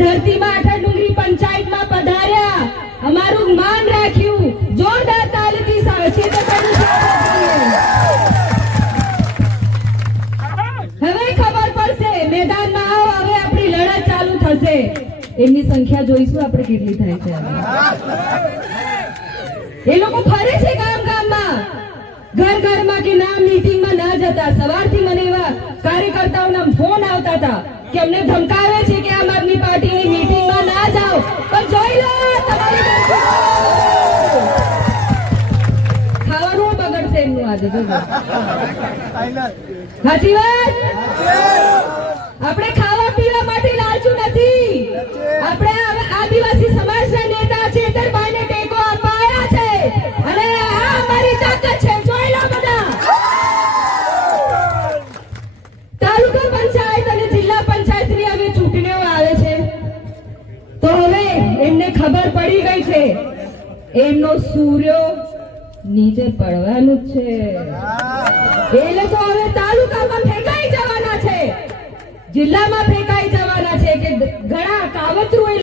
ધરતીમાં આઠા ડુંગરી પંચાયતમાં પધાર્યા, અમારું માન રાખ્યું, જોરદાર તાલીથી સાચે તો કર્યું છે. હવે ખબર પડશે, મેદાનમાં આવો, હવે આપણી લડત ચાલુ થશે. એમની સંખ્યા જોઈશું આપણે કેટલી થાય છે. એ લોકો ફરે છે ગામ ગામમાં, ઘર ઘરમાં કે ના મીટિંગમાં ના જતા. સવારથી મને એવા કાર્યકર્તાઓના ફોન આવતા હતા કે અમને ધમકાવે છે કે આમ આદમી પાર્ટીની મીટિંગમાં ના જાઓ, પણ જોઈ લો તમારી ખાવાનું બગડશે એમનું આજે. સાચી વાત. આપણે ખાવા પીવા માટે લાલચુ નથી. આપણે આદિવાસી સમાજના નેતા ચેતરભાઈને ટેકો આપવા આવ્યા છે અને આ અમારી તાકાત છે. જોઈ લો બધા. તાલુકા પંચાયત અને જિલ્લા પંચાયતની હવે ચૂંટણીઓ આવે છે, તો હવે એમને ખબર પડી ગઈ છે એમનો સૂર્યો નીચે પડવાનું જ છે. એ લોકો હવે તાલુકામાં ફેંકાઈ જવાના છે, જિલ્લામાં ફેંકાઈ જવાના છે કે ઘણા કાવતરું